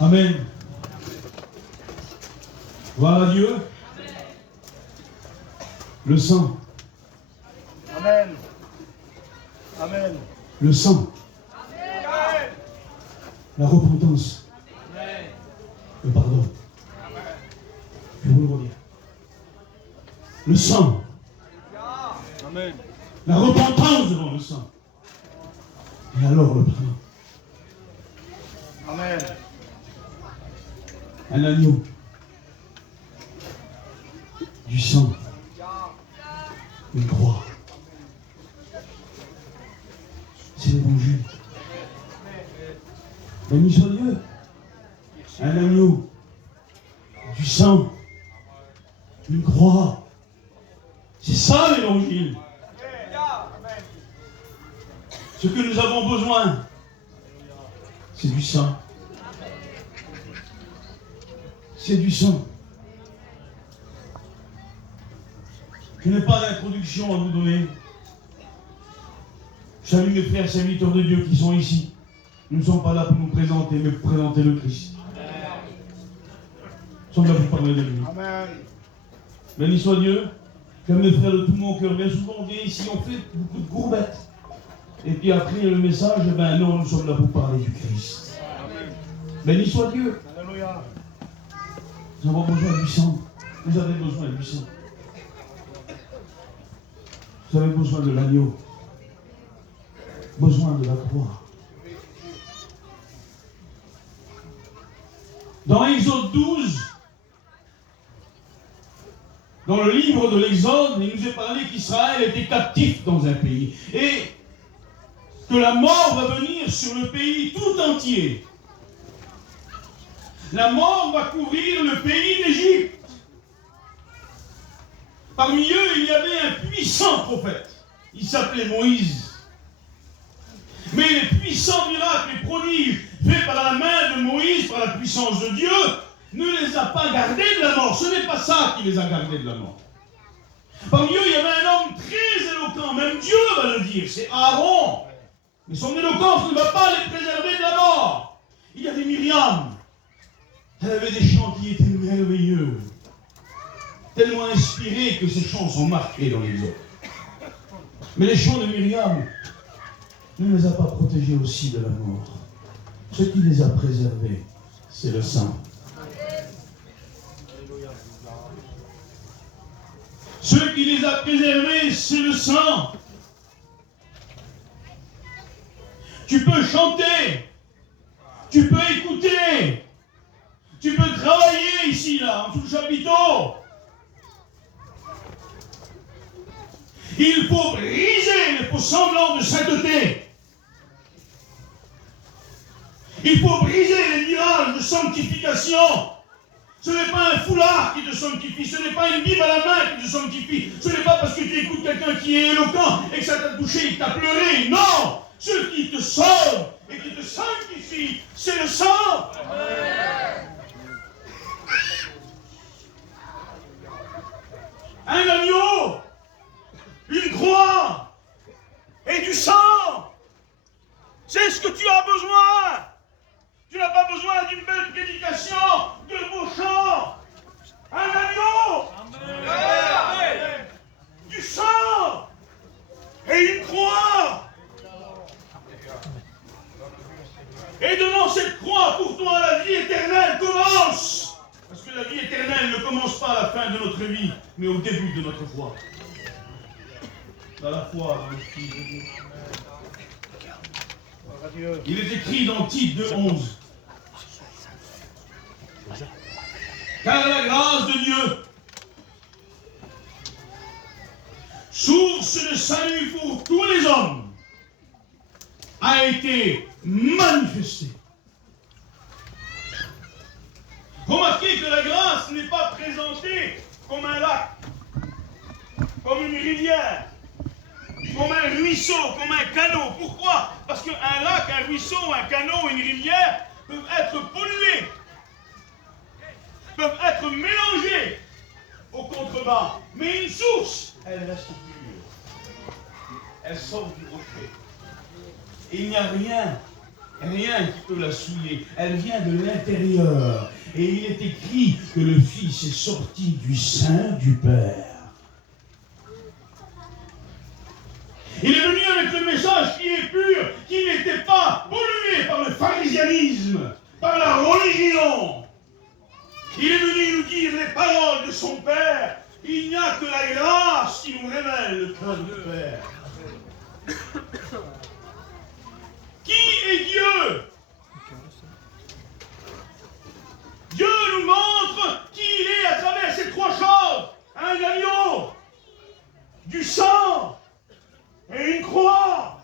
Amen. Gloire à Dieu. Le sang. Amen. Amen. Le sang. Amen. La repentance. Amen. Le pardon. Je vais vous le redire. Le sang. Amen. La repentance devant le sang. Et alors le pardon. Amen. Un agneau. Du sang. Une croix. C'est l'évangile. Béni soit Dieu. Un agneau. Du sang. Une croix. C'est ça l'évangile. Ce que nous avons besoin, c'est du sang. C'est du sang. Je n'ai pas d'introduction à vous donner. Je salue mes frères serviteurs de Dieu qui sont ici. Nous ne sommes pas là pour nous présenter, mais pour présenter le Christ. Nous sommes là pour parler de lui. Amen. Béni soit Dieu. J'aime mes frères de tout mon cœur. Bien souvent, on vient ici, on fait beaucoup de courbettes. Et puis après le message, ben non, nous sommes là pour parler du Christ. Amen. Béni soit Dieu. Alléluia. Nous avons besoin du sang. Vous avez besoin du sang. Vous avez besoin de l'agneau. Besoin de la croix. Dans Exode 12, dans le livre de l'Exode, il nous est parlé qu'Israël était captif dans un pays. Et que la mort va venir sur le pays tout entier. La mort va couvrir le pays d'Égypte. Parmi eux, il y avait un puissant prophète. Il s'appelait Moïse. Mais les puissants miracles et prodiges faits par la main de Moïse, par la puissance de Dieu, ne les a pas gardés de la mort. Ce n'est pas ça qui les a gardés de la mort. Parmi eux, il y avait un homme très éloquent. Même Dieu va le dire. C'est Aaron. Mais son éloquence ne va pas les préserver de la mort. Il y avait Myriam. Elle avait des chants qui étaient merveilleux. Tellement inspirés que ces chants sont marqués dans les autres. Mais les chants de Myriam ne les a pas protégés aussi de la mort. Ce qui les a préservés, c'est le sang. Ce qui les a préservés, c'est le sang. Tu peux chanter, tu peux écouter, tu peux travailler ici, là, en dessous du chapiteau. Il faut briser les faux semblants de sainteté. Il faut briser les mirages de sanctification. Ce n'est pas un foulard qui te sanctifie, ce n'est pas une Bible à la main qui te sanctifie, ce n'est pas parce que tu écoutes quelqu'un qui est éloquent et que ça t'a touché et que t'as pleuré. Non! Ce qui te sauve et qui te sanctifie, c'est le sang. Un agneau, une croix et du sang. C'est ce que tu as besoin. Tu n'as pas besoin d'une belle prédication, de beaux chants. Un agneau. Amen. Du sang et une croix. Et devant cette croix, pour toi, la vie éternelle commence. Parce que la vie éternelle ne commence pas à la fin de notre vie, mais au début de notre foi. Dans la foi, dans le Fils de Dieu. Il est écrit dans Tite 2:11. Car la grâce de Dieu, source de salut pour tous les hommes, a été manifestée. Remarquez que la grâce n'est pas présentée comme un lac, comme une rivière, comme un ruisseau, comme un canot. Pourquoi? Parce qu'un lac, un ruisseau, un canot, une rivière peuvent être pollués, peuvent être mélangés au contrebas. Mais une source, elle reste pure. Elle sort du rocher. Et il n'y a rien rien qui peut la souiller. Elle vient de l'intérieur. Et il est écrit que le Fils est sorti du sein du Père. Il est venu avec le message qui est pur, qui n'était pas pollué par le pharisianisme, par la religion. Il est venu nous dire les paroles de son Père. Il n'y a que la grâce qui nous révèle le cœur du Père. Qui est Dieu? Dieu nous montre qui il est à travers ces trois choses. Un agneau, du sang et une croix.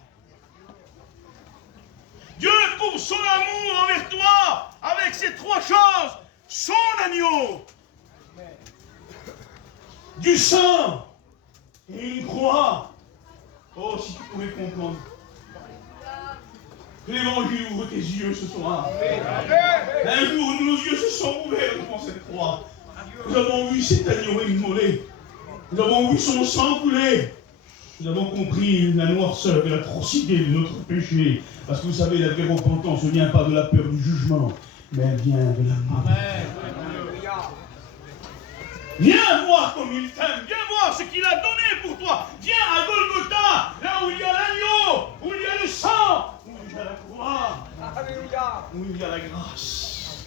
Dieu pour son amour envers toi, avec ces trois choses, son agneau, du sang et une croix. Oh, si tu pouvais comprendre. Que l'évangile ouvre tes yeux ce soir. Un jour où nos yeux se sont ouverts devant cette croix. Nous avons vu cet agneau immolé. Nous avons vu son sang couler. Nous avons compris la noirceur et l'atrocité de notre péché. Parce que vous savez, la vraie repentance ne vient pas de la peur du jugement, mais elle vient de l'amour. Viens voir comme il t'aime. Viens voir ce qu'il a donné pour toi. Viens à Golgotha, là où il y a l'agneau, où il y a le sang, où il y a la croix, où il y a la grâce.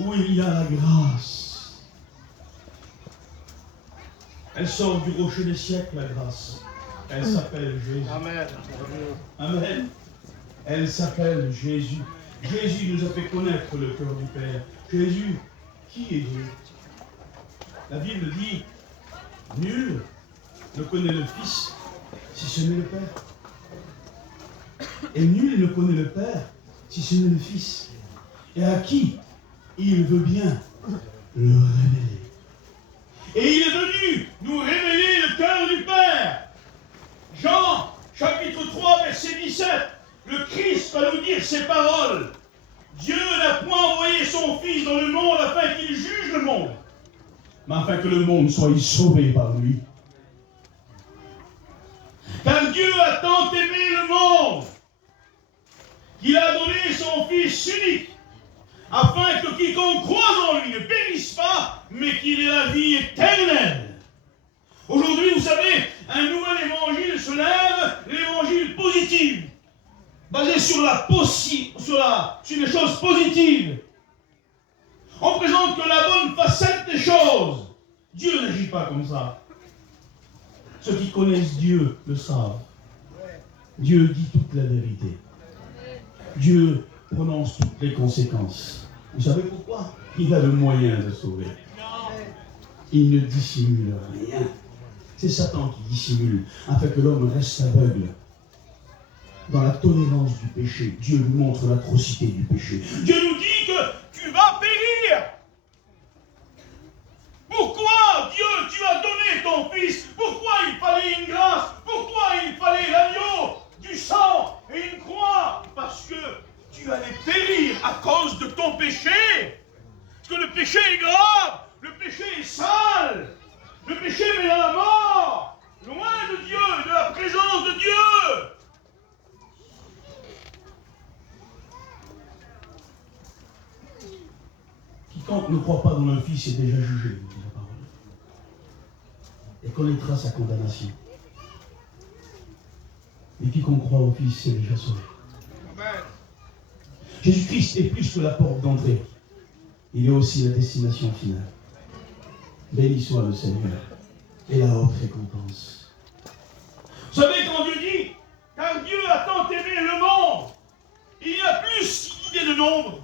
Où il y a la grâce. Elle sort du rocher des siècles, la grâce. Elle s'appelle Jésus. Amen. Amen. Elle s'appelle Jésus. Jésus nous a fait connaître le cœur du Père. Jésus, qui est Dieu? La Bible dit, nul ne connaît le Fils si ce n'est le Père. Et nul ne connaît le Père si ce n'est le Fils. Et à qui il veut bien le révéler. Et il est venu nous révéler le cœur du Père. Jean, chapitre 3, verset 17. Le Christ va nous dire ces paroles. Dieu n'a point envoyé son Fils dans le monde afin qu'il juge le monde, mais afin que le monde soit sauvé par lui. Car Dieu a tant aimé le monde qu'il a donné son Fils unique, afin que quiconque croit en lui ne périsse pas, mais qu'il ait la vie éternelle. Aujourd'hui, vous savez, un nouvel évangile se lève, l'évangile positif, basé sur les choses positives. On présente que la bonne facette des choses. Dieu n'agit pas comme ça. Ceux qui connaissent Dieu le savent. Dieu dit toute la vérité. Dieu prononce toutes les conséquences. Vous savez pourquoi? Il a le moyen de sauver. Il ne dissimule rien. C'est Satan qui dissimule, afin que l'homme reste aveugle. Dans la tolérance du péché, Dieu nous montre l'atrocité du péché. Dieu nous dit que tu vas périr. Pourquoi, Dieu, tu as donné ton Fils? Pourquoi il fallait une grâce? Pourquoi il fallait l'agneau, du sang et une croix? Parce que tu allais périr à cause de ton péché. Parce que le péché est grave, le péché est sale, le péché mène à la mort, loin de Dieu, de la présence de Dieu. Quiconque ne croit pas dans le Fils est déjà jugé, dit la parole, et connaîtra sa condamnation. Et quiconque croit au Fils est déjà sauvé. Amen. Jésus-Christ est plus que la porte d'entrée. Il est aussi la destination finale. Béni soit le Seigneur et la haute récompense. Vous savez quand Dieu dit, car Dieu a tant aimé le monde, il y a plus d'idées de nombre.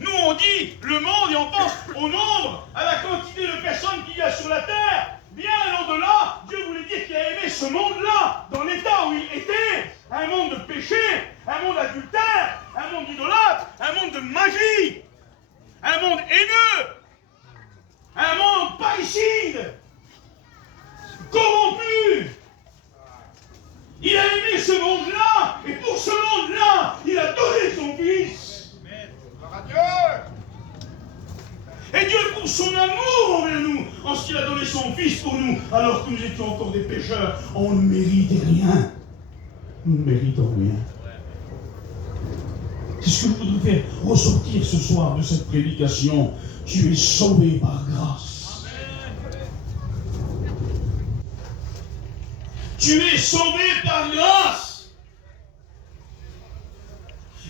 Nous on dit le monde et on pense au nombre, à la quantité de personnes qu'il y a sur la terre. Bien au-delà, Dieu voulait dire qu'il a aimé ce monde-là, dans l'état où il était. Un monde de péché, un monde adultère, un monde idolâtre, un monde de magie, un monde haineux, un monde parricide, corrompu. Il a aimé ce monde-là, et pour ce monde-là, il a donné son Fils. Et Dieu, pour son amour envers nous, en ce qu'il a donné son Fils pour nous, alors que nous étions encore des pécheurs, on ne mérite rien. Nous ne méritons rien. C'est ce que je voudrais faire ressortir ce soir de cette prédication. Tu es sauvé par grâce. Tu es sauvé par grâce.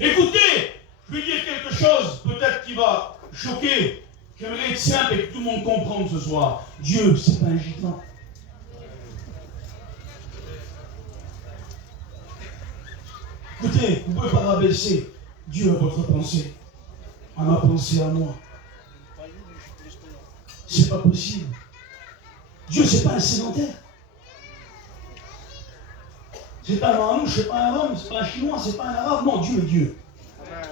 Écoutez, je vais dire quelque chose, peut-être qui va choquer. J'aimerais être simple et que tout le monde comprenne ce soir. Dieu, c'est pas un gitan. Écoutez, vous ne pouvez pas rabaisser Dieu à votre pensée, à ma pensée à moi. C'est pas possible. Dieu, c'est pas un sédentaire. C'est pas un manouche, c'est pas un homme, c'est pas un chinois, c'est pas un arabe. Non, Dieu est Dieu.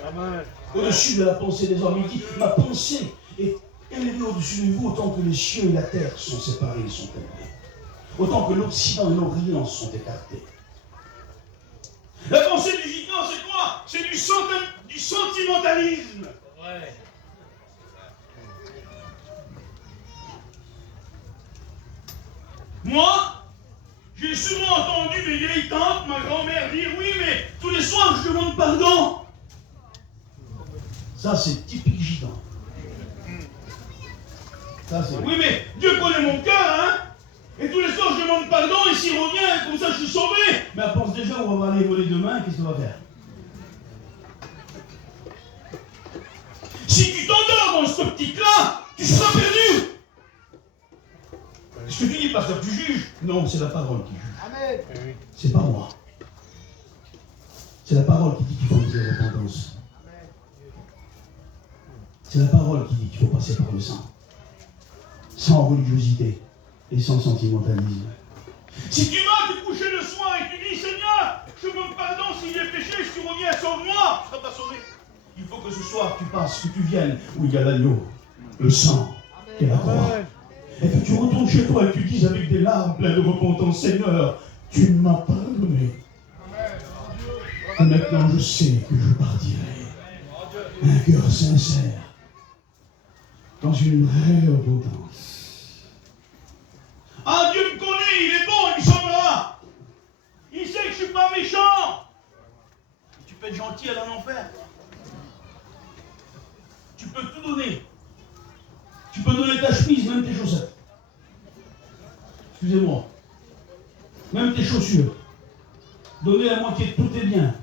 Amen. Au-dessus de la pensée des hommes. Il dit, ma pensée est élevée au-dessus de vous autant que les cieux et la terre sont séparés, sont élevés. Autant que l'Occident et l'Orient sont écartés. La pensée du gitan, c'est quoi? C'est du sentimentalisme. Ouais. Moi, j'ai souvent entendu mes vieilles tantes, ma grand-mère dire, oui, mais tous les soirs, je demande pardon. Ça, c'est typique gitan. Ça, c'est... Oui, mais Dieu connaît mon cœur, hein? Et tous les soirs, je demande pardon, et s'il revient, comme ça, je suis sauvé. Mais elle pense déjà où on va aller voler demain, qu'est-ce qu'on va faire? Si tu t'endors dans cette optique-là, tu seras perdu. Ce que tu dis, pasteur, tu juges? Non, c'est la parole qui juge. Amen. C'est pas moi. C'est la parole qui dit qu'il faut une repentance. C'est la parole qui dit qu'il faut passer par le sang. Sans religiosité et sans sentimentalisme. Si tu vas te coucher le soir et tu dis, Seigneur, je me pardonne si j'ai péché, si tu reviens, sauve-moi, tu ne seras pas sauvé. Il faut que ce soir tu passes, que tu viennes où il y a l'agneau, le sang et la croix. Et que tu retournes chez toi et tu dises avec des larmes pleines de repentance, Seigneur, tu m'as pardonné. Et maintenant je sais que je partirai. Un cœur sincère, dans une vraie repentance. Ah, Dieu me connaît, il est bon, il me sauvera. Il sait que je ne suis pas méchant. Tu peux être gentil, aller en enfer. Tu peux tout donner. Tu peux donner ta chemise, même tes chaussettes. Excusez-moi. Même tes chaussures. Donner la moitié de tous tes biens.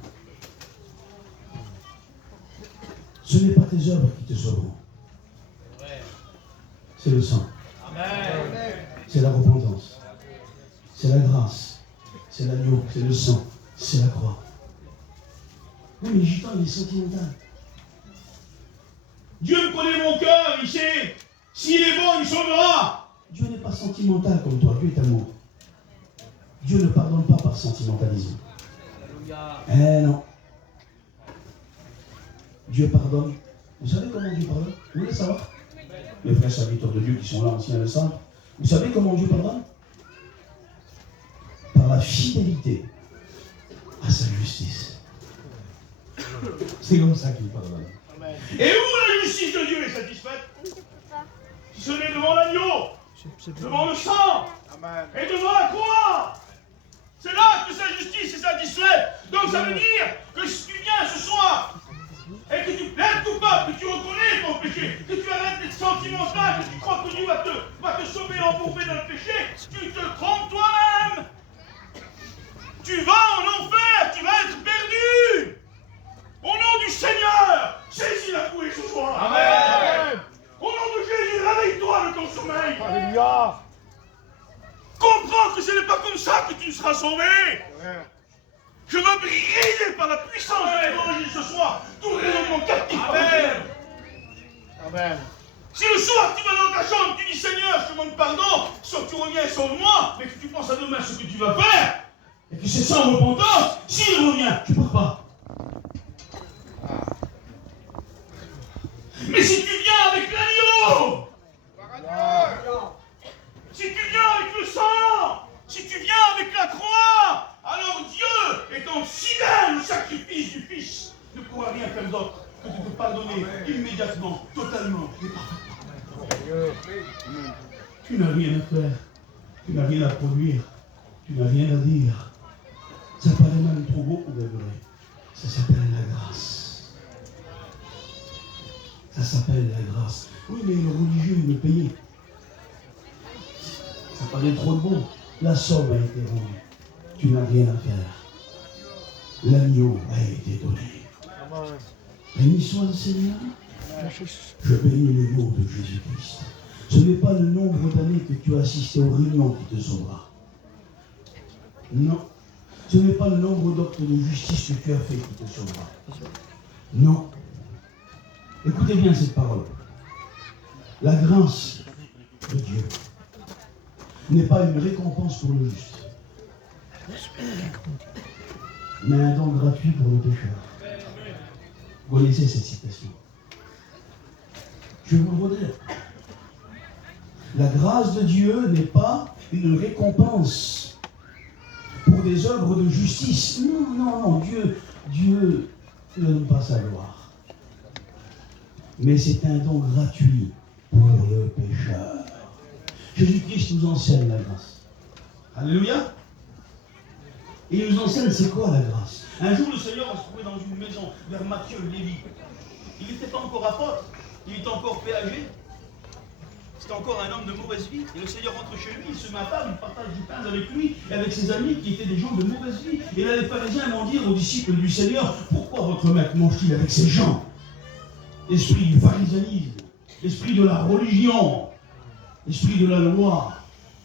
Ce n'est pas tes œuvres qui te sauveront. C'est le sang. Amen. C'est la repentance. C'est la grâce. C'est l'agneau. C'est le sang. C'est la croix. Oui, mais le gitan, il est sentimental. Dieu me connaît mon cœur, il sait. S'il est bon, il me sauvera. Dieu n'est pas sentimental comme toi. Dieu est amour. Dieu ne pardonne pas par sentimentalisme. Alléluia. Eh non. Dieu pardonne. Vous savez comment Dieu pardonne? Vous voulez savoir? Les frères serviteurs de Dieu qui sont là, anciens et saints. Vous savez comment Dieu pardonne? Par la fidélité à sa justice. C'est comme ça qu'il pardonne. Amen. Et où la justice de Dieu est satisfaite? Si ce n'est devant l'agneau, devant le sang Amen. et devant la croix. C'est là que sa justice est satisfaite. Donc ça veut dire que si tu viens ce soir et que tu plaides coupable, que tu reconnais ton péché, que tu arrêtes d'être sentimental, que tu crois que Dieu va te sauver embourbé dans le péché, tu te trompes toi-même. Tu vas en enfer, tu vas être perdu. Au nom du Seigneur, saisis la bouée ce soir. Amen. Au nom de Jésus, réveille-toi de ton sommeil. Alléluia. Comprends que ce n'est pas comme ça que tu seras sauvé. Amen. Je veux briller par la puissance de l'évangile ce soir. Tout raisonnement captif. Amen. Amen. Si le soir tu vas dans ta chambre, tu dis Seigneur, je te demande pardon, sauf que tu reviens, sauve-moi, mais que tu penses à demain ce que tu vas faire, et que c'est sans repentance, s'il revient, tu ne pars pas. Mais si tu viens avec l'agneau, si tu viens avec le sang, si tu viens avec la croix, alors Dieu, étant fidèle au sacrifice du Fils, ne pourra rien faire d'autre que de te pardonner immédiatement, totalement et parfaitement. Tu n'as rien à faire, tu n'as rien à produire, tu n'as rien à dire. Ça paraît même trop beau pour être vrai. Ça s'appelle la grâce. Ça s'appelle la grâce. Oui, mais le religieux, il veut payer. Ça paraît trop bon. La somme a été rendue. Tu n'as rien à faire. L'agneau a été donné. Béni soit le Seigneur. Je bénis le nom de Jésus-Christ. Ce n'est pas le nombre d'années que tu as assisté aux réunions qui te sauvera. Non. Ce n'est pas le nombre d'actes de justice que tu as fait qui te sauvera. Non. Écoutez bien cette parole. La grâce de Dieu n'est pas une récompense pour le juste, mais un don gratuit pour le pécheur. Vous connaissez cette citation. Je vais vous le redire. La grâce de Dieu n'est pas une récompense pour des œuvres de justice. Non, non, non. Dieu ne donne pas sa gloire. Mais c'est un don gratuit pour le pécheur. Jésus-Christ nous enseigne la grâce. Alléluia. Et il nous enseigne c'est quoi la grâce. Un jour, le Seigneur va se trouver dans une maison vers Matthieu, Lévi. Il n'était pas encore apôtre, il était encore péagé. C'était encore un homme de mauvaise vie. Et le Seigneur rentre chez lui, il se met à table, il partage du pain avec lui et avec ses amis qui étaient des gens de mauvaise vie. Et là, les pharisiens vont dire aux disciples du Seigneur, pourquoi votre maître mange-t-il avec ces gens? L'esprit du pharisianisme, l'esprit de la religion, l'esprit de la loi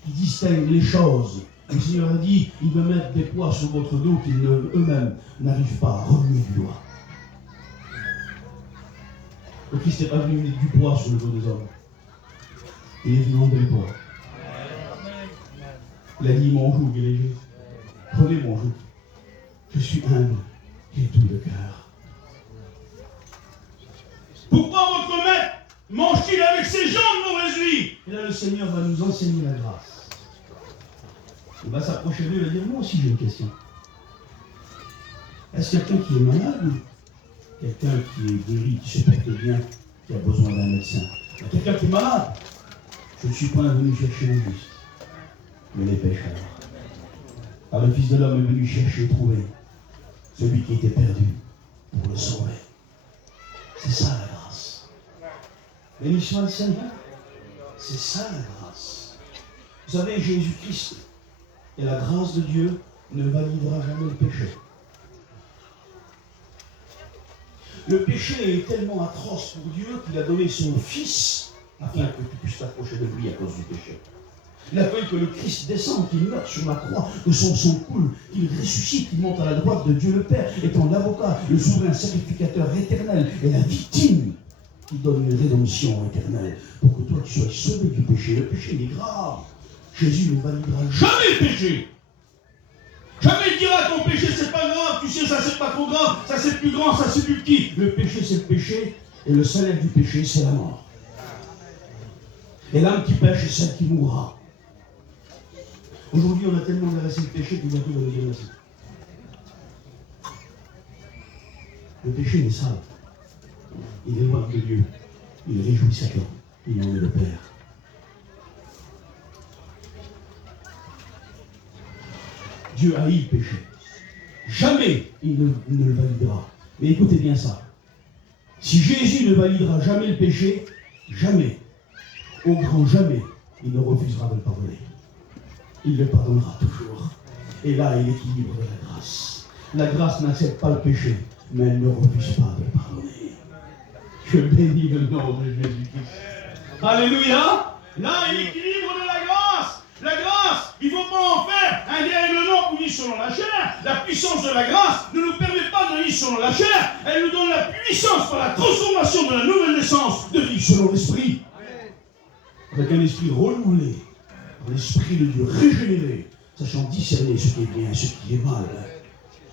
qui distingue les choses. Le Seigneur a dit, il veut mettre des poids sur votre dos qu'ils eux-mêmes n'arrivent pas à remuer du doigt. Le Christ n'est pas venu mettre du poids sur le dos des hommes. Il est venu enlever le poids. Il a dit, mon joug est léger. Prenez mon joug. Je suis humble et tout de cœur. Pourquoi votre maître mange-t-il avec ces gens de mauvaise vie? Et là, le Seigneur va nous enseigner la grâce. Il va s'approcher de lui et va dire, moi aussi j'ai une question. Est-ce quelqu'un qui est malade ou quelqu'un qui est guéri, qui se porte bien, qui a besoin d'un médecin? Quelqu'un qui est malade. Je ne suis pas venu chercher les justes, mais les pécheurs. Car le Fils de l'homme est venu chercher et trouver celui qui était perdu pour le sauver. C'est ça la grâce. Béni soit le Seigneur. C'est ça la grâce. Vous savez, Jésus-Christ et la grâce de Dieu ne validera jamais le péché. Le péché est tellement atroce pour Dieu qu'il a donné son Fils afin que tu puisses t'approcher de lui à cause du péché. Il a fallu que le Christ descende, qu'il meure sur la croix, que son sang coule, qu'il ressuscite, qu'il monte à la droite de Dieu le Père, étant l'avocat, le souverain sacrificateur éternel et la victime qui donne une rédemption éternelle pour que toi tu sois sauvé du péché. Le péché il est grave. Jésus ne validera jamais le péché. Jamais il dira ton péché c'est pas grave, tu sais ça c'est pas trop grave, ça c'est plus grand, ça c'est plus petit. Le péché c'est le péché et le salaire du péché c'est la mort. Et l'âme qui pêche est celle qui mourra. Aujourd'hui, on a tellement délaissé le péché que bientôt on va le délaisser. Le péché est sale. Il éloigne de Dieu. Il réjouit Satan. Il en est le Père. Dieu haït le péché. Jamais il ne le validera. Mais écoutez bien ça. Si Jésus ne validera jamais le péché, jamais, au grand jamais, il ne refusera de le pardonner. Il le pardonnera toujours. Et là est l'équilibre de la grâce. La grâce n'accepte pas le péché, mais elle ne refuse pas de le pardonner. Je bénis le nom de Jésus-Christ. Alléluia. Là est l'équilibre de la grâce. La grâce, il ne faut pas en faire un dérèglement pour vivre selon la chair. La puissance de la grâce ne nous permet pas de vivre selon la chair. Elle nous donne la puissance par la transformation de la nouvelle naissance de vivre selon l'esprit. Avec un esprit renouvelé, l'esprit de Dieu régénéré, sachant discerner ce qui est bien, ce qui est mal,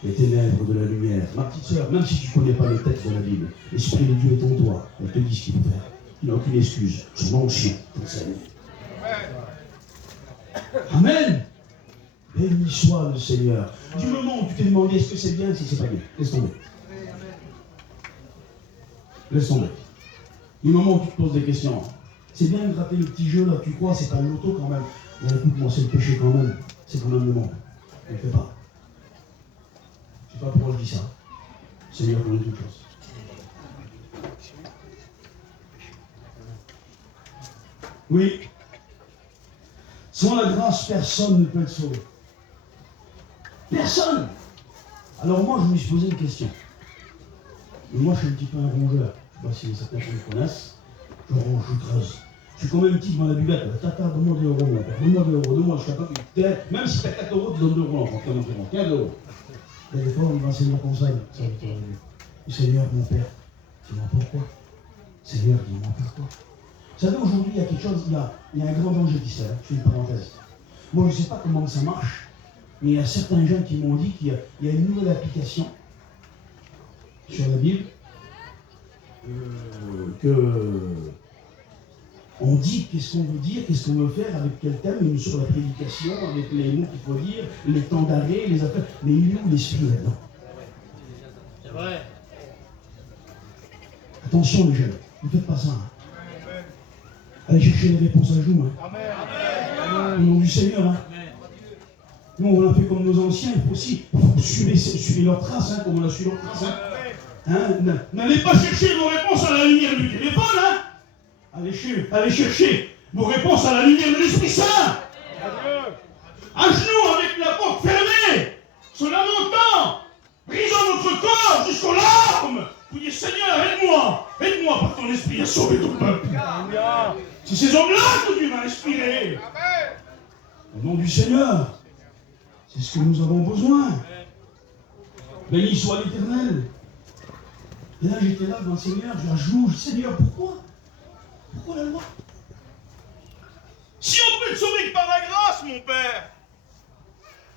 les ténèbres de la lumière. Ma petite sœur, même si tu ne connais pas le texte de la Bible, l'esprit de Dieu est en toi, elle te dit ce qu'il faut faire. Il n'a aucune excuse, son onction t'enseigne. Amen. Béni soit le Seigneur. Du moment où tu t'es demandé est-ce que c'est bien, si c'est pas bien, laisse tomber. Laisse tomber. Du moment où tu te poses des questions, c'est bien de gratter le petit jeu là, tu crois, c'est pas le loto quand même. Mais écoute, moi c'est le péché quand même, c'est quand même le monde. Ne le fais pas. Je sais pas pourquoi je dis ça. Seigneur connaît toutes choses. Oui. Sans la grâce, personne ne peut être sauvé. Personne. Alors moi, je me suis posé une question. Mais moi, je suis un petit peu un rongeur. Je ne sais pas si certains me connaissent. Je ronge, je creuse. Je suis quand même petit devant la buvette. Tata, donne-moi 2 euros, mon père. Donne-moi 2 euros. Donne-moi, je suis capable. Même si tu as 4 euros, tu donnes 2 euros. Enfin, 15 euros. Et des fois, on va enseigner comme ça. Seigneur, mon père, dis-moi pourquoi. Seigneur, dis-moi pourquoi. Vous savez, aujourd'hui, il y a quelque chose, il y a un grand danger qui se fait. Je fais une parenthèse. Moi, je ne sais pas comment ça marche, mais il y a certains gens qui m'ont dit qu'il y a une nouvelle application sur la Bible on dit qu'est-ce qu'on veut dire, qu'est-ce qu'on veut faire, avec quel thème, mais sur la prédication, avec les mots qu'il faut dire, les temps d'arrêt, les affaires. Mais il est où l'esprit là-dedans? C'est vrai. Attention les jeunes, ne faites pas ça. Allez chercher les réponses à jour. Amen. Au nom du Seigneur. Hein. Nous, on l'a fait comme nos anciens, il faut aussi suivre leurs traces, hein, comme on a suivi leurs traces. N'allez pas chercher vos réponses à la lumière du téléphone, hein. Allez chercher vos réponses à la lumière de l'Esprit Saint. À genoux, avec la porte fermée, se lamentant, brisant notre corps jusqu'aux larmes. Vous dites, Seigneur, aide-moi par ton esprit à sauver ton peuple. C'est ces hommes-là que Dieu m'a inspiré. Au nom du Seigneur, c'est ce que nous avons besoin. Béni soit l'Éternel. Et là, j'étais là devant le Seigneur, je joue, Seigneur, pourquoi? Pourquoi la loi? Si on peut être sauvé que par la grâce, mon Père,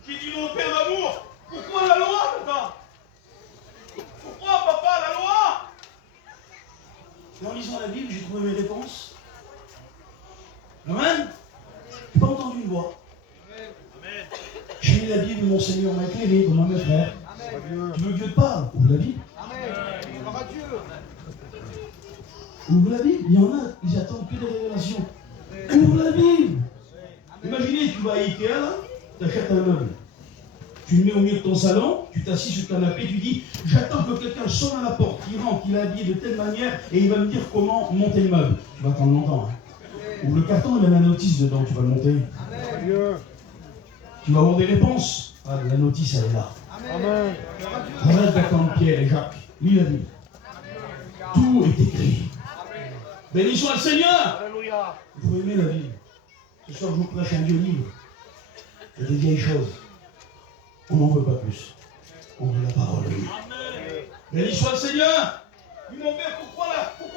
qui dit mon Père d'amour, pourquoi la loi, papa? Pourquoi, papa, la loi? Et en lisant la Bible, j'ai trouvé mes réponses. Amen. Je n'ai pas entendu une voix. Amen. J'ai lu la Bible, mon Seigneur m'a éclairé, comme un mes frères. Amen. Tu veux que Dieu te parle? Ouvre la Bible. Amen. Gloire à Dieu. Ouvre la Bible. Il y en a, ils attendent que des révélations. Ouvre la Bible. Imaginez, tu vas à Ikea, là, tu achètes un meuble. Tu le mets au milieu de ton salon, tu t'assis sur le canapé, tu dis, j'attends que quelqu'un sonne à la porte, qu'il rentre, qu'il l'habille de telle manière, et il va me dire comment monter le meuble. Tu vas attendre longtemps. Hein. Ouvre le carton, il y a la notice dedans, tu vas le monter. Amen. Tu vas avoir des réponses. Ah, la notice, elle est là. Amen. Arrête d'attendre Pierre et Jacques. Lis la Bible. Tout est écrit. Béni soit le Seigneur. Alléluia. Il faut aimer la Bible. Ce soir, je vous prêche un vieux livre. Il y a des vieilles choses. On n'en veut pas plus. On veut la parole de Dieu. Béni soit le Seigneur. Oui, mon Père, pourquoi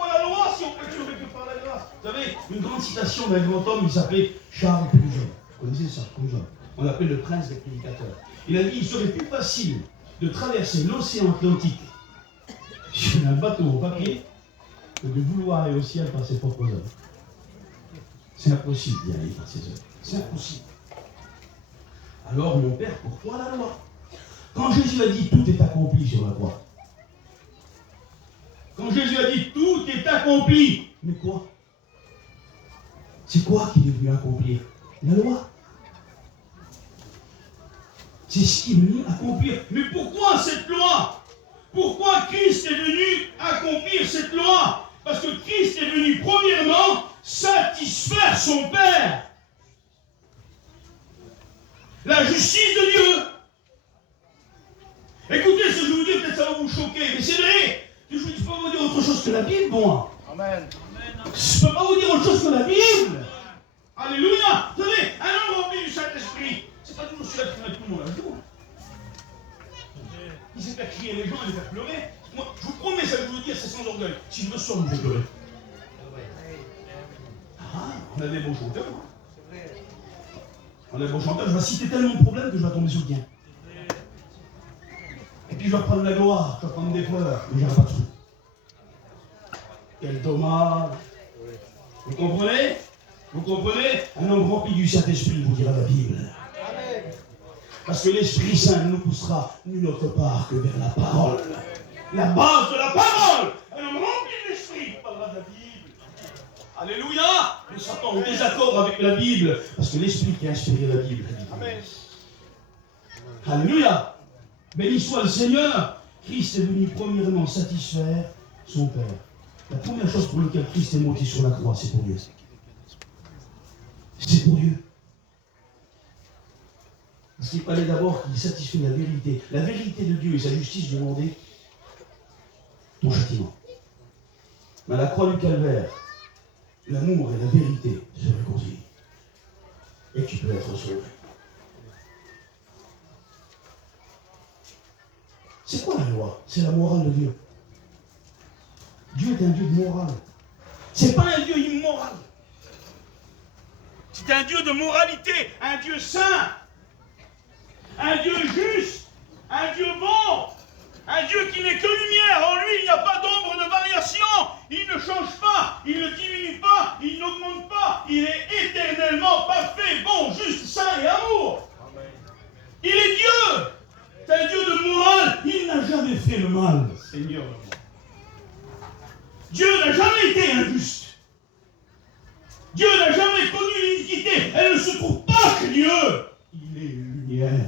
la loi si on peut être sauvé que par la grâce? Vous savez, une grande citation d'un grand homme, il s'appelait Charles Pujol. Vous connaissez ça, Pujol. On l'appelle le prince des prédicateurs. Il a dit il serait plus facile de traverser l'océan Atlantique sur un bateau en papier que de vouloir aller au ciel par ses propres œuvres. C'est impossible d'y aller par ses œuvres. C'est impossible. Alors, mon Père, pourquoi la loi? Quand Jésus a dit tout est accompli sur la croix. Quand Jésus a dit tout est accompli. Mais quoi? C'est quoi qu'il est venu accomplir? La loi. C'est ce qu'il est venu accomplir. Mais pourquoi cette loi? Pourquoi Christ est venu accomplir cette loi? Parce que Christ est venu premièrement satisfaire son Père. La justice de Dieu. Écoutez ce que je vous dis, peut-être ça va vous choquer, mais c'est vrai. Je ne peux pas vous dire autre chose que la Bible, moi. Amen. Je ne peux pas vous dire autre chose que la Bible. Alléluia. Vous savez, un homme rempli du Saint-Esprit, c'est pas toujours celui-là qui met tout le monde à jour. Il sait faire crier les gens et les faire pleurer. Moi, je vous promets, ça que je veux dire, c'est sans orgueil. Si je me sors, je vais pleurer. Ah, on a des bons chanteurs. Hein. On a des bons chanteurs. Je vais citer tellement de problèmes que je vais tomber sous le tien. Et puis je vais prendre la gloire, je vais prendre des fleurs, mais j'aurai pas de sous. Quel dommage. Vous comprenez? Vous comprenez? Un homme rempli du Saint-Esprit vous dira la Bible. Amen. Parce que l'Esprit Saint ne nous poussera nulle autre part que vers la parole. La base de la parole. Un homme rempli de l'Esprit parlera de la Bible. Alléluia. Nous sommes en désaccord avec la Bible. Parce que l'Esprit qui a inspiré la Bible. Amen. Alléluia. Béni soit le Seigneur. Christ est venu premièrement satisfaire son Père. La première chose pour laquelle Christ est monté sur la croix, c'est pour lui. C'est pour Dieu. Parce qu'il fallait d'abord qu'il satisfait la vérité. La vérité de Dieu et sa justice demandaient ton châtiment. Mais à la croix du calvaire, l'amour et la vérité se réconcilient. Et tu peux être sauvé. C'est quoi la loi? C'est la morale de Dieu. Dieu est un Dieu de morale. C'est pas un Dieu immoral. C'est un Dieu de moralité, un Dieu saint, un Dieu juste, un Dieu bon, un Dieu qui n'est que lumière. En lui, il n'y a pas d'ombre de variation. Il ne change pas, il ne diminue pas, il n'augmente pas. Il est éternellement parfait, bon, juste, saint et amour. Amen. Il est Dieu. C'est un Dieu de morale. Il n'a jamais fait le mal, Seigneur. Dieu n'a jamais été injuste. Dieu n'a jamais connu l'iniquité. Elle ne se trouve pas chez Dieu. Il est lumière.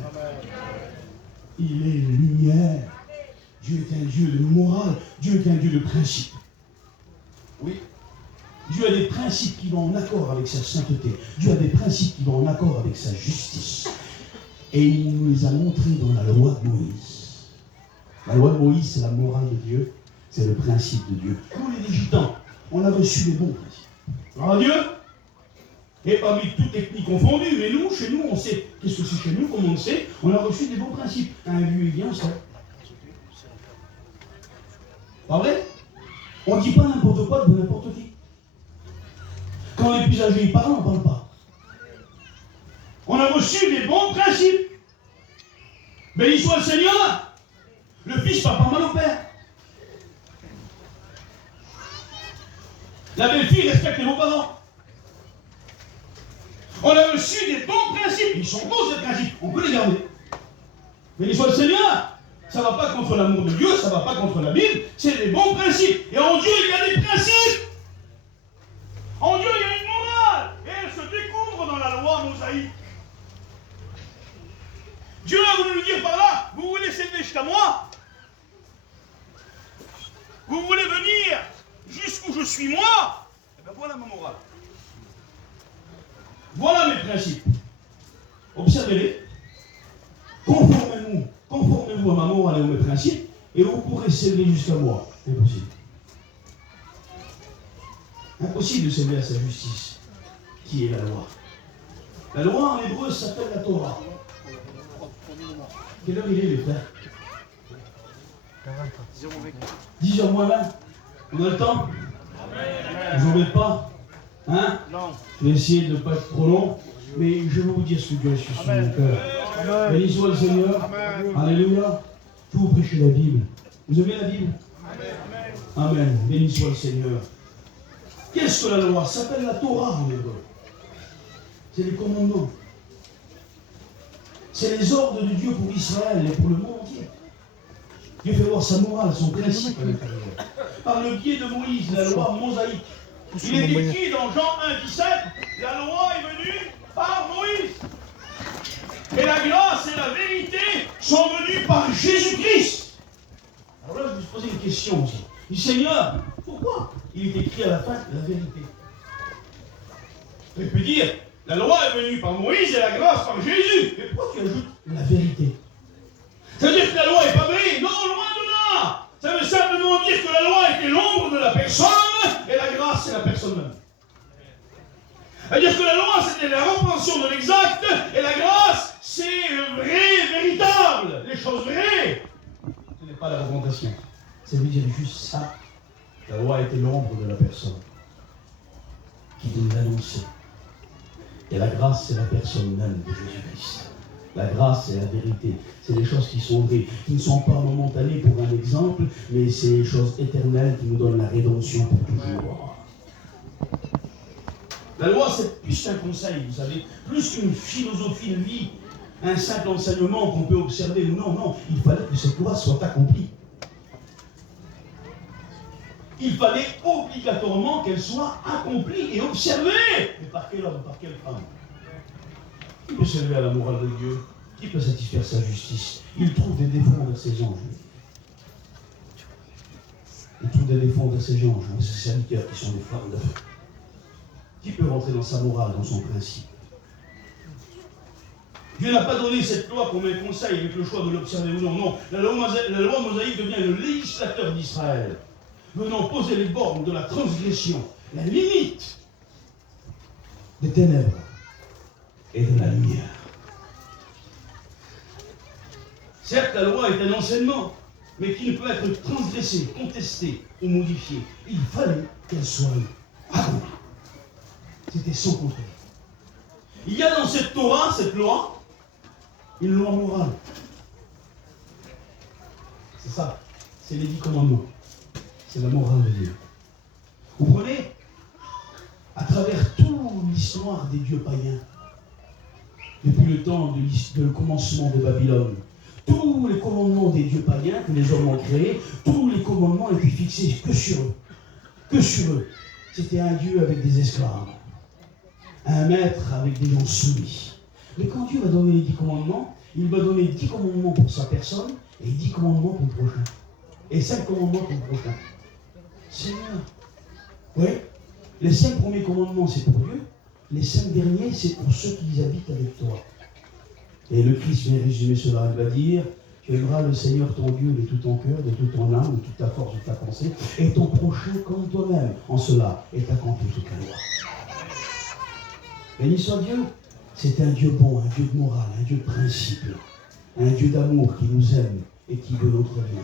Il est lumière. Dieu est un Dieu de morale. Dieu est un Dieu de principe. Oui. Dieu a des principes qui vont en accord avec sa sainteté. Dieu a des principes qui vont en accord avec sa justice. Et il nous les a montrés dans la loi de Moïse. La loi de Moïse, c'est la morale de Dieu. C'est le principe de Dieu. Nous, les Gitans, on a reçu les bons principes. Gloire à Dieu. Et parmi toutes ethnies confondues, mais nous, chez nous, on sait. Qu'est-ce que c'est chez nous? Comme on le sait, on a reçu des bons principes. Un vieux, il vient, ça. Pas vrai? On ne dit pas n'importe quoi de n'importe qui. Quand les plus âgés parlent, on ne parle pas. On a reçu des bons principes. Béni soit le Seigneur. Le Fils ne parle pas mal au Père. La belle-fille respecte les beaux-parents. On a reçu des bons principes. Ils sont bons, ces principes. On peut les garder. Béni soit le Seigneur. Ça ne va pas contre l'amour de Dieu, ça ne va pas contre la Bible. C'est des bons principes. Et en Dieu, il y a des principes. En Dieu, il y a une morale. Et elle se découvre dans la loi mosaïque. Dieu a voulu nous dire par là, vous voulez s'élever jusqu'à moi? Vous voulez venir jusqu'où je suis moi? Et bien voilà ma morale. Voilà mes principes. Observez-les. Conformez-vous à ma morale et à mes principes, et vous pourrez s'élever jusqu'à moi. Impossible. Impossible de s'élever à sa justice, qui est la loi. La loi en hébreu s'appelle la Torah. Quelle heure il est, les frères? 10h moins 20. On a le temps? Je vous embête pas? Hein? Non. Je vais essayer de ne pas être trop long, mais je vais vous dire ce que Dieu a su sur mon cœur. Béni soit le Seigneur. Amen. Alléluia. Je vous prêcher la Bible. Vous aimez la Bible? Amen. Amen. Béni soit le Seigneur. Qu'est-ce que la loi? Ça s'appelle la Torah en hébreu. C'est les commandements. C'est les ordres de Dieu pour Israël et pour le monde entier. Dieu fait voir sa morale, son principe à l'intérieur. Par le biais de Moïse, la loi mosaïque. Il est écrit dans Jean 1,17, la loi est venue par Moïse. Et la grâce et la vérité sont venues par Jésus-Christ. Alors là, je vais vous poser une question aussi. Du Seigneur, pourquoi il est écrit à la fin la vérité? Il peut dire, la loi est venue par Moïse et la grâce par Jésus. Mais pourquoi tu ajoutes la vérité? Ça veut dire que la loi n'est pas vraie? Non, loin de là. Ça veut simplement dire que la loi était l'ombre de la personne et la grâce c'est la personne même. C'est-à-dire que la loi c'était la représentation de l'exact et la grâce c'est le vrai, véritable, les choses vraies. Ce n'est pas la représentation. Ça veut dire juste ça. La loi était l'ombre de la personne qui nous l'annonçait. Et la grâce c'est la personne même de Jésus-Christ. La grâce et la vérité, c'est les choses qui sont vraies, qui ne sont pas momentanées pour un exemple, mais c'est les choses éternelles qui nous donnent la rédemption pour toujours. La loi, c'est plus qu'un conseil, vous savez, plus qu'une philosophie de vie, un simple enseignement qu'on peut observer ou non, non, il fallait que cette loi soit accomplie. Il fallait obligatoirement qu'elle soit accomplie et observée. Mais par quel homme, par quelle femme? Qui peut s'élever à la morale de Dieu? Qui peut satisfaire sa justice? Il trouve des défauts dans ses anges. Il trouve des défauts dans ses anges, dans ses serviteurs qui sont des flammes de feu. qui peut rentrer dans sa morale, dans son principe. Dieu n'a pas donné cette loi comme un conseil avec le choix de l'observer ou non. Non, la loi mosaïque devient le législateur d'Israël, venant poser les bornes de la transgression, la limite des ténèbres et de la lumière. Certes, la loi est un enseignement, mais qui ne peut être transgressé, contesté ou modifié. Il fallait qu'elle soit accomplie. C'était sans compter. Il y a dans cette Torah, cette loi, une loi morale. C'est ça, c'est les 10 commandements. C'est la morale de Dieu. Vous prenez, à travers toute l'histoire des dieux païens, depuis le temps de commencement de Babylone, tous les commandements des dieux païens que les hommes ont créés, tous les commandements étaient fixés que sur eux. Que sur eux. C'était un Dieu avec des esclaves. Un maître avec des gens soumis. Mais quand Dieu va donner les 10 commandements, il va donner 10 commandements pour sa personne et 10 commandements pour le prochain. Et 5 commandements pour le prochain. Seigneur. Oui. Les 5 premiers commandements, c'est pour Dieu. Les 5 derniers, c'est pour ceux qui habitent avec toi. Et le Christ vient résumer cela. Il va dire, tu aimeras le Seigneur ton Dieu de tout ton cœur, de toute ton âme, de toute ta force, de ta pensée, et ton prochain comme toi-même. En cela est accomplie toute la loi. Béni soit Dieu. C'est un Dieu bon, un Dieu de morale, un Dieu de principe, un Dieu d'amour qui nous aime et qui veut notre bien.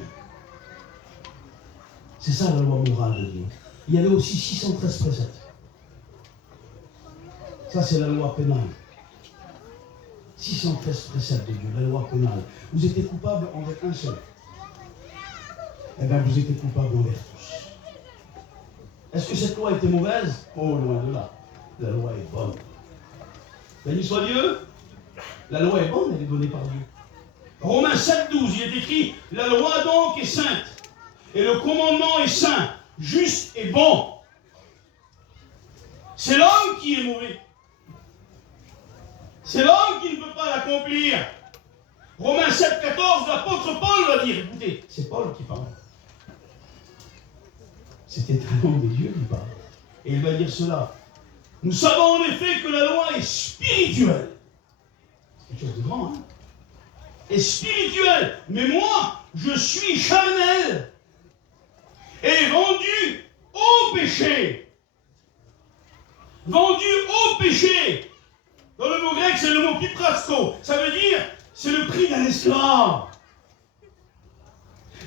C'est ça la loi morale de Dieu. Il y avait aussi 613 préceptes. Ça, c'est la loi pénale. 613 préceptes de Dieu, la loi pénale. Vous étiez coupable envers un seul. Eh bien, vous étiez coupable envers tous. Est-ce que cette loi était mauvaise? Oh, loin de là. La loi est bonne. Béni soit Dieu. La loi est bonne, elle est donnée par Dieu. Romains 7,12, il est écrit, la loi donc est sainte, et le commandement est saint, juste et bon. C'est l'homme qui est mauvais. C'est l'homme qui ne peut pas l'accomplir. Romains 7,14, l'apôtre Paul va dire, écoutez, c'est Paul qui parle. C'était un homme de Dieu qui parle. Et il va dire cela. Nous savons en effet que la loi est spirituelle. C'est quelque chose de grand, hein? Est spirituelle. Mais moi, je suis charnel. Et vendu au péché. Vendu au péché. Dans le mot grec, c'est le mot piprasko. Ça veut dire, c'est le prix d'un esclave.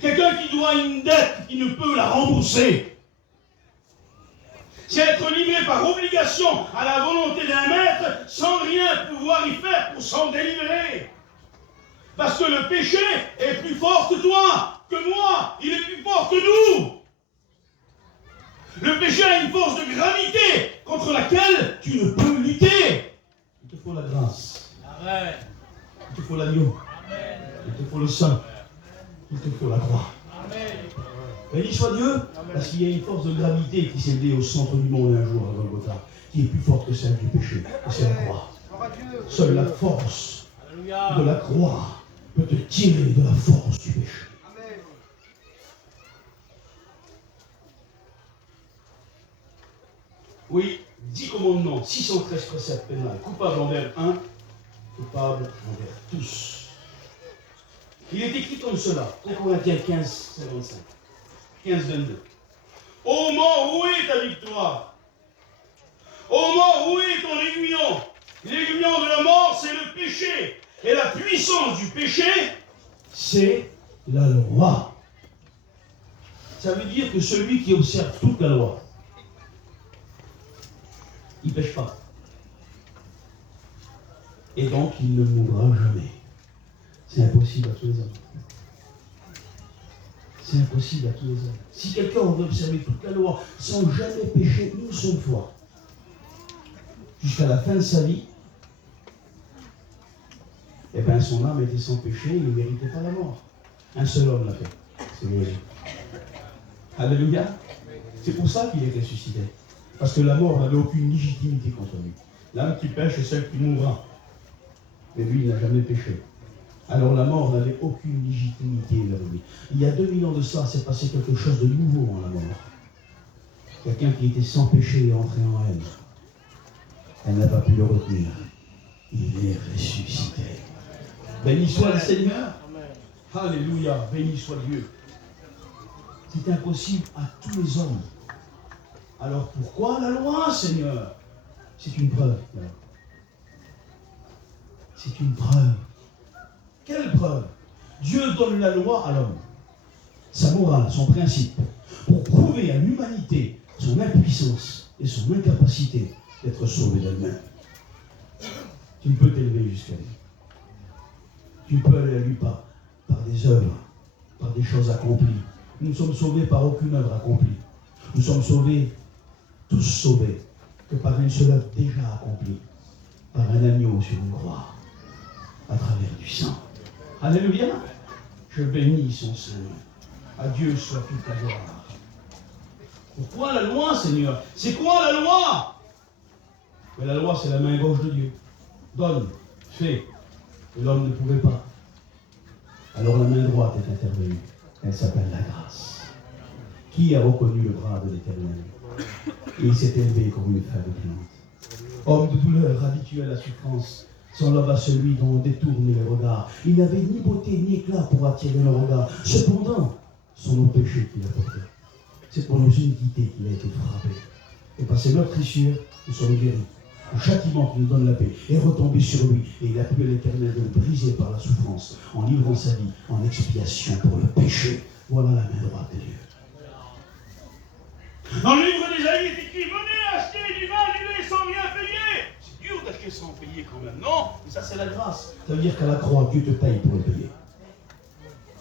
Quelqu'un qui doit une dette, qui ne peut la rembourser. C'est être livré par obligation à la volonté d'un maître sans rien pouvoir y faire pour s'en délivrer. Parce que le péché est plus fort que toi, que moi, il est plus fort que nous. Le péché a une force de gravité contre laquelle tu ne peux lutter. Il te faut la grâce. Amen. Il te faut l'agneau. Il te faut le sang. Il te faut la croix. Amen. Béni soit Dieu, parce qu'il y a une force de gravité qui s'est levée au centre du monde un jour à Golgotha, qui est plus forte que celle du péché, et c'est la croix. Seule la force de la croix peut te tirer de la force du péché. Oui, 10 commandements, 613 préceptes pénals, coupable envers un, coupable envers tous. Il est écrit comme cela, au Corinthiens 15, 55. 15, 22. Ô mort, où est ta victoire? Ô mort, où est ton aiguillon? L'aiguillon de la mort, c'est le péché. Et la puissance du péché, c'est la loi. Ça veut dire que celui qui observe toute la loi, il ne pêche pas. Et donc, il ne mourra jamais. C'est impossible à tous les hommes. C'est impossible à tous les hommes. Si quelqu'un veut observer toute la loi sans jamais pécher une seule fois, jusqu'à la fin de sa vie, eh bien son âme était sans péché, il ne méritait pas la mort. Un seul homme l'a fait, c'est Jésus. Alléluia. C'est pour ça qu'il est ressuscité. Parce que la mort n'avait aucune légitimité contre lui. L'âme qui pêche est celle qui mourra. Mais lui, il n'a jamais péché. Alors la mort n'avait aucune légitimité vers lui. Il y a 2000 ans de ça, s'est passé quelque chose de nouveau en la mort. Quelqu'un qui était sans péché est entré en haine. Elle n'a pas pu le retenir. Il est ressuscité. Béni soit le Seigneur. Alléluia. Béni soit Dieu. C'est impossible à tous les hommes. Alors pourquoi la loi, Seigneur? C'est une preuve. C'est une preuve. Quelle preuve? Dieu donne la loi à l'homme, sa morale, son principe, pour prouver à l'humanité son impuissance et son incapacité d'être sauvée d'elle-même. Tu ne peux t'élever jusqu'à lui. Tu ne peux aller à lui par des œuvres, par des choses accomplies. Nous sommes sauvés par aucune œuvre accomplie. Nous sommes sauvés, tous sauvés, que par une seule œuvre déjà accomplie, par un agneau sur une croix, à travers du sang. Alléluia. Je bénis son Seigneur. À Dieu soit toute la gloire. Pourquoi la loi, Seigneur? C'est quoi la loi? Mais la loi, c'est la main gauche de Dieu. Donne, fais. Et l'homme ne pouvait pas. Alors la main droite est intervenue. Elle s'appelle la grâce. Qui a reconnu le bras de l'Éternel? Et il s'est élevé comme une fève plante. Homme de douleur, habitué à la souffrance, semblable à celui dont on détourne les regards. Il n'avait ni beauté ni éclat pour attirer le regard. Cependant, ce sont nos péchés qu'il a portés. C'est pour nos iniquités qu'il a été frappé. Et par ses meurtrissures, nous sommes guéris. Le châtiment qui nous donne la paix est retombé sur lui. Et il a pu l'Éternel de le briser par la souffrance, en livrant sa vie en expiation pour le péché. Voilà la main droite de Dieu. Dans le livre d'Ésaïe, il est écrit: venez acheter du vin, du lait sans rien payer. C'est dur d'acheter sans payer quand même, non? Mais ça, c'est la grâce. Ça veut dire qu'à la croix, Dieu te paye pour le payer.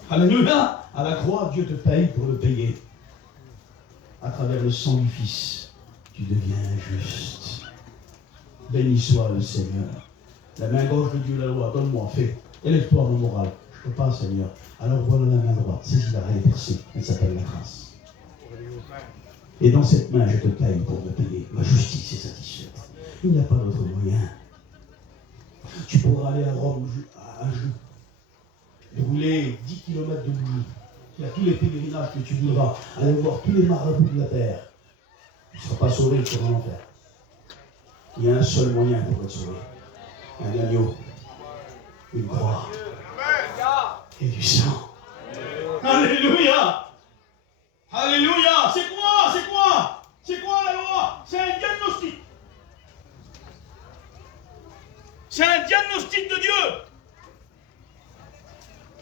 Alléluia. À la croix, Dieu te paye pour le payer. À travers le sang du Fils, tu deviens juste. Béni soit le Seigneur. La main gauche de Dieu, la loi, donne-moi, fais. Élève-toi mon moral. Je ne peux pas, Seigneur. Alors voilà la main droite. Saisis-la, elle est percée. Elle s'appelle la grâce. Et dans cette main, je te paye pour me payer. Ma justice est satisfaite. Il n'y a pas d'autre moyen. Tu pourras aller à Rome, rouler 10 km de bougie. Il y a tous les pèlerinages que tu voudras. Aller voir tous les marabouts de la terre. Tu ne seras pas sauvé, tu seras en enfer. Il y a un seul moyen pour être sauvé. Un agneau, une croix et du sang. Alléluia. Alléluia. C'est quoi? C'est quoi? C'est quoi la loi? C'est un diagnostic. C'est un diagnostic de Dieu.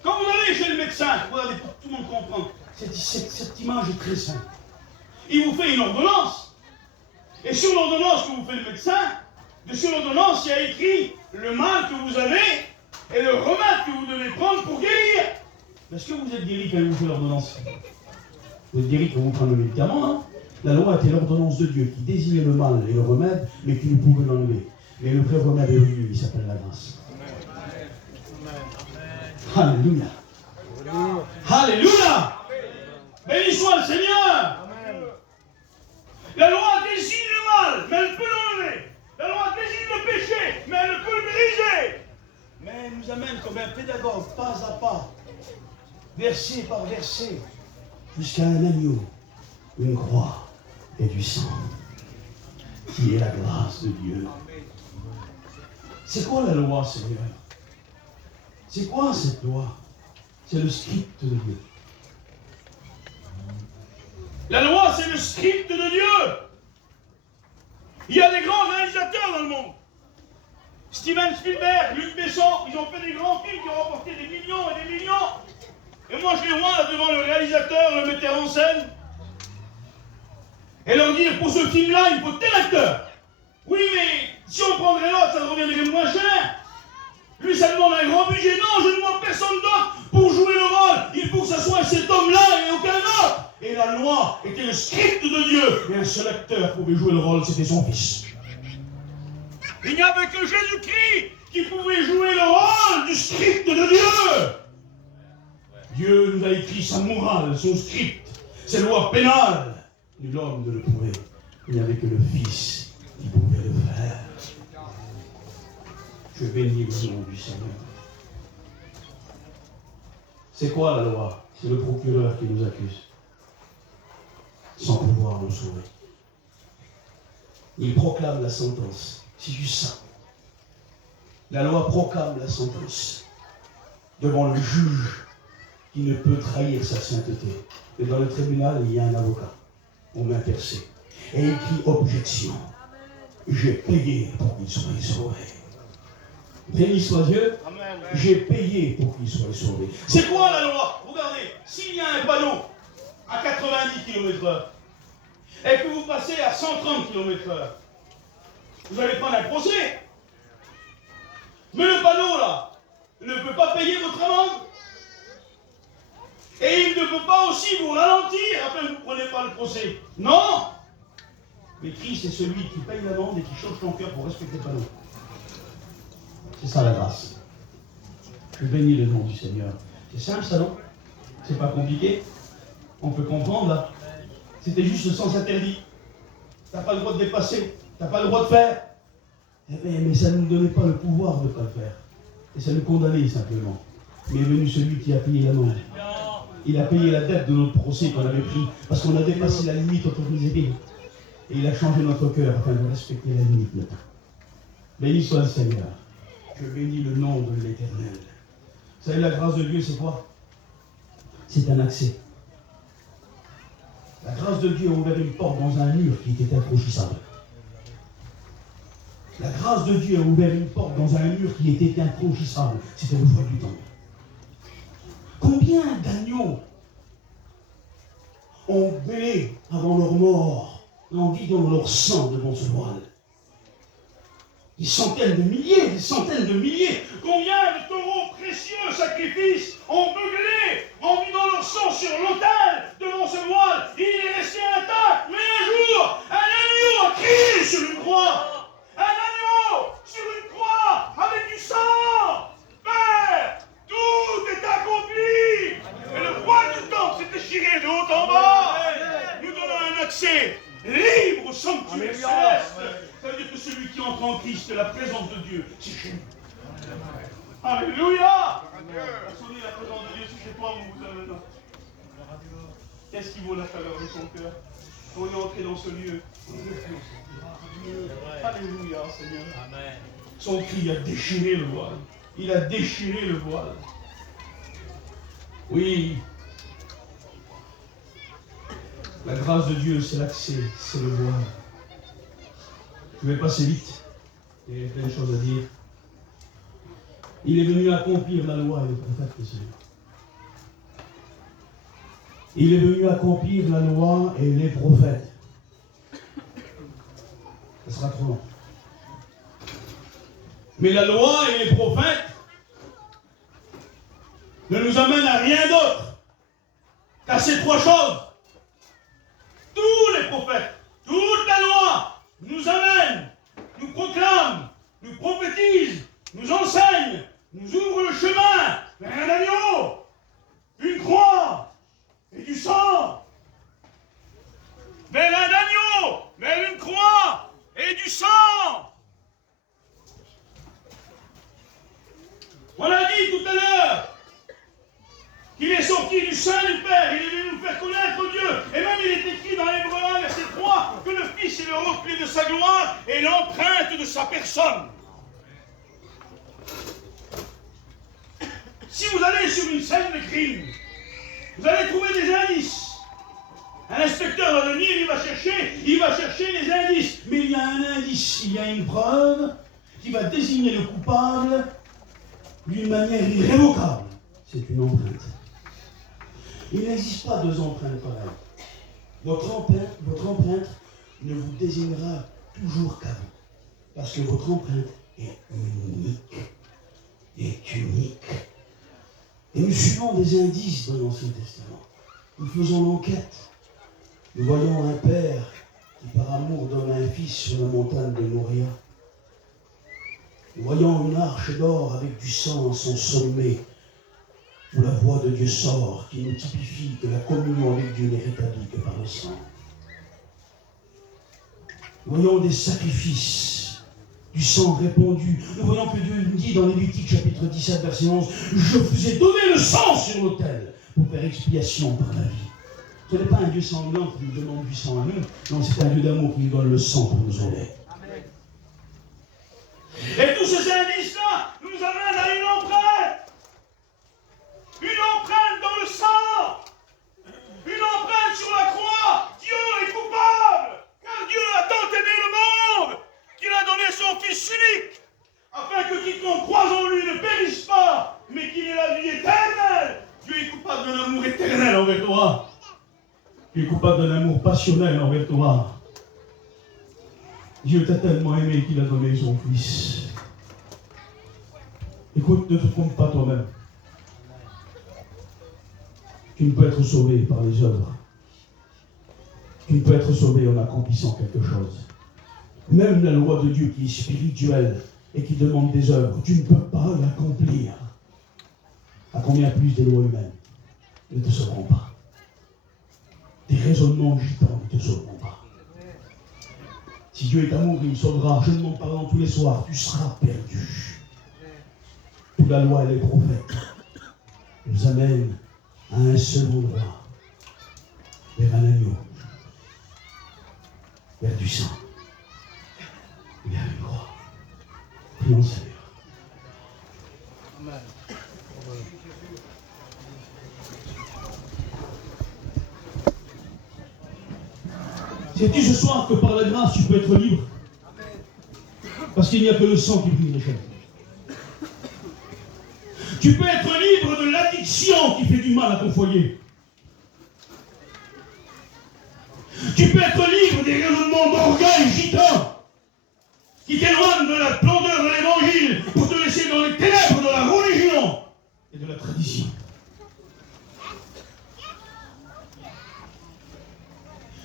Quand vous allez chez le médecin, regardez pour que tout le monde comprenne, cette image est très simple. Il vous fait une ordonnance. Et sur l'ordonnance que vous fait le médecin, sur l'ordonnance, il y a écrit le mal que vous avez et le remède que vous devez prendre pour guérir. Est-ce que vous êtes guéri quand il vous fait l'ordonnance? Vous êtes guéri quand vous prenez le médicament, hein? La loi était l'ordonnance de Dieu qui désignait le mal et le remède, mais qui ne pouvait l'enlever. Mais le vrai remède est venu, il s'appelle la grâce. Alléluia. Alléluia. Béni soit le Seigneur. La loi désigne le mal, mais elle peut l'enlever. La loi désigne le péché, mais elle peut le briser. Mais elle nous amène comme un pédagogue, pas à pas, verset par verset, Jusqu'à un agneau, une croix et du sang, qui est la grâce de Dieu. C'est quoi la loi, Seigneur? C'est quoi cette loi? C'est le script de Dieu. La loi, c'est le script de Dieu. Il y a des grands réalisateurs dans le monde. Steven Spielberg, Luc Besson, ils ont fait des grands films qui ont rapporté des millions et des millions. Et moi, je les vois là devant le réalisateur, le metteur en scène, et leur dire, pour ce film-là, il faut tel acteur. Oui, mais si on prendrait l'autre, ça reviendrait moins cher. Lui, ça demande un grand budget. Non, je ne vois personne d'autre pour jouer le rôle. Il faut que ce soit cet homme-là et aucun autre. Et la loi était le script de Dieu. Et un seul acteur pouvait jouer le rôle, c'était son fils. Il n'y avait que Jésus-Christ qui pouvait jouer le rôle du script de Dieu. Dieu nous a écrit sa morale, son script, ses lois pénales. Et l'homme ne le pouvait. Il n'y avait que le Fils qui pouvait le faire. Je bénis le nom du Seigneur. C'est quoi la loi? C'est le procureur qui nous accuse, sans pouvoir nous sauver. Il proclame la sentence. C'est juste ça. La loi proclame la sentence devant le juge qui ne peut trahir sa sainteté. Et dans le tribunal, il y a un avocat. On met un percé. Et il crie objection. J'ai payé pour qu'il soit sauvé. Béni soit Dieu. J'ai payé pour qu'il soit sauvé. C'est quoi la loi? Regardez, s'il y a un panneau à 90 km/h et que vous passez à 130 km/h, vous allez prendre un procès. Mais le panneau là ne peut pas payer votre amende. Et il ne peut pas aussi vous ralentir afin que vous ne preniez pas le procès. Non. Mais Christ est celui qui paye l'amende et qui change ton cœur pour respecter le panneau. C'est ça la grâce. Je bénis le nom du Seigneur. C'est simple ça, non? C'est pas compliqué. On peut comprendre là. C'était juste le sens interdit. Tu n'as pas le droit de dépasser. Tu n'as pas le droit de faire. Mais ça ne nous donnait pas le pouvoir de ne pas le faire. Et ça nous condamnait simplement. Mais est venu celui qui a payé l'amende. Il a payé la dette de notre procès qu'on avait pris. Parce qu'on a dépassé la limite autorisée. Et il a changé notre cœur afin de respecter la limite maintenant. Béni soit le Seigneur. Je bénis le nom de l'Éternel. Vous savez, la grâce de Dieu, c'est quoi? C'est un accès. La grâce de Dieu a ouvert une porte dans un mur qui était infranchissable. La grâce de Dieu a ouvert une porte dans un mur qui était infranchissable. C'était le voile du temple. Combien d'agneaux ont bêlé avant leur mort en vidant leur sang devant ce voile? Des centaines de milliers, des centaines de milliers. Combien de taureaux précieux sacrifices ont beuglé en vidant leur sang sur l'autel devant ce voile? Il est resté intact, mais un jour, un agneau a crié sur une croix. Un agneau sur une croix avec du sang. Père, tout est accompli. Et le voile du temple s'est déchiré de haut en bas, nous donnant un accès libre au sanctuaire céleste. Ça veut dire que celui qui entre en Christ, la présence de Dieu, c'est chez nous. Alléluia. Sonner la présence de Dieu, c'est chez toi, mon cousin, maintenant. Qu'est-ce qui vaut la chaleur de son cœur? On est entré dans ce lieu. Alléluia, Seigneur. Amen. Son cri a déchiré le voile. Il a déchiré le voile. Oui. La grâce de Dieu, c'est l'accès, c'est le voile. Je vais passer vite. Il y a plein de choses à dire. Il est venu accomplir la loi et les prophètes, le Seigneur. Il est venu accomplir la loi et les prophètes. Ça sera trop long. Mais la loi et les prophètes ne nous amènent à rien d'autre qu'à ces trois choses. Tous les prophètes, toute la loi nous amène, nous proclame, nous prophétise, nous enseigne, nous ouvre le chemin vers un agneau, une croix et du sang. Vers un agneau, vers une croix et du sang. On a dit tout à l'heure qu'il est sorti du sein du Père, il est venu nous faire connaître Dieu. Et même il est écrit dans Hébreux 1, verset 3, que le Fils est le reflet de sa gloire et l'empreinte de sa personne. Si vous allez sur une scène de crime, vous allez trouver des indices. Un inspecteur va venir, il va chercher les indices. Mais il y a un indice, il y a une preuve qui va désigner le coupable d'une manière irrévocable. C'est une empreinte. Il n'existe pas deux empreintes pareilles. Votre empreinte ne vous désignera toujours qu'à vous. Parce que votre empreinte est unique. Est unique. Et nous suivons des indices dans l'Ancien Testament. Nous faisons l'enquête. Nous voyons un père qui par amour donne un fils sur la montagne de Moria. Nous voyons une arche d'or avec du sang à son sommet, où la voix de Dieu sort, qui nous typifie que la communion avec Dieu n'est rétablie que par le sang. Nous voyons des sacrifices, du sang répandu. Nous voyons que Dieu nous dit dans Lévitique chapitre 17, verset 11, « Je vous ai donné le sang sur l'autel pour faire expiation par la vie. » Ce n'est pas un Dieu sanglant qui nous demande du sang à nous, non, c'est un Dieu d'amour qui nous donne le sang pour nous sauver. Tu es coupable d'un amour passionnel envers toi. Dieu t'a tellement aimé qu'il a donné son Fils. Écoute, ne te trompe pas toi-même. Tu ne peux être sauvé par les œuvres. Tu ne peux être sauvé en accomplissant quelque chose. Même la loi de Dieu qui est spirituelle et qui demande des œuvres, tu ne peux pas l'accomplir. À combien plus des lois humaines ne te sauveront pas. Tes raisonnements gitans ne te sauveront pas. Si Dieu est amour, il me sauvera. Je ne m'en parle tous les soirs. Tu seras perdu. Toute la loi et les prophètes nous amènent à un seul endroit, vers un agneau, vers du sang, vers une croix. Prions le Seigneur. Amen. Sais-tu ce soir que par la grâce tu peux être libre? Parce qu'il n'y a que le sang qui brise les chaînes. Tu peux être libre de l'addiction qui fait du mal à ton foyer. Tu peux être libre des raisonnements d'orgueil gitan qui t'éloignent de la splendeur de l'évangile pour te laisser dans les ténèbres de la religion et de la tradition.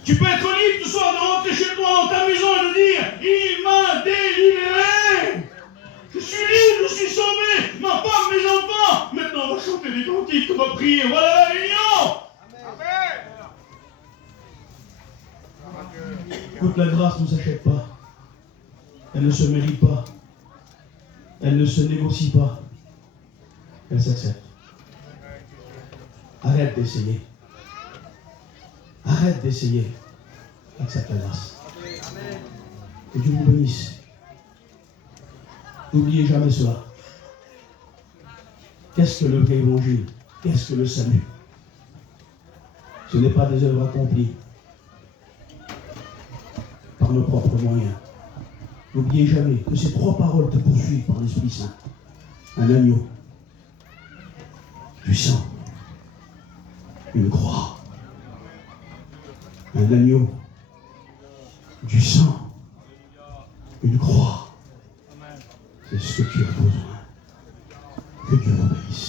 Tu peux être libre ce soir de rentrer chez toi dans ta maison et de dire « Il m'a délivré ! Je suis libre, je suis sauvé, ma femme, mes enfants ! Maintenant on va chanter des cantiques, on va prier, voilà la réunion !» Écoute, la grâce ne s'achète pas. Elle ne se mérite pas. Elle ne se négocie pas. Elle s'accepte. Arrête d'essayer. Arrête d'essayer. Accepte la grâce. Que Dieu vous bénisse. N'oubliez jamais cela. Qu'est-ce que le vrai évangile? Qu'est-ce que le salut? Ce n'est pas des œuvres accomplies par nos propres moyens. N'oubliez jamais que ces trois paroles te poursuivent par l'Esprit Saint. Un agneau, du sang, une croix. Un agneau, du sang, une croix. C'est ce que tu as besoin. Que Dieu vous bénisse.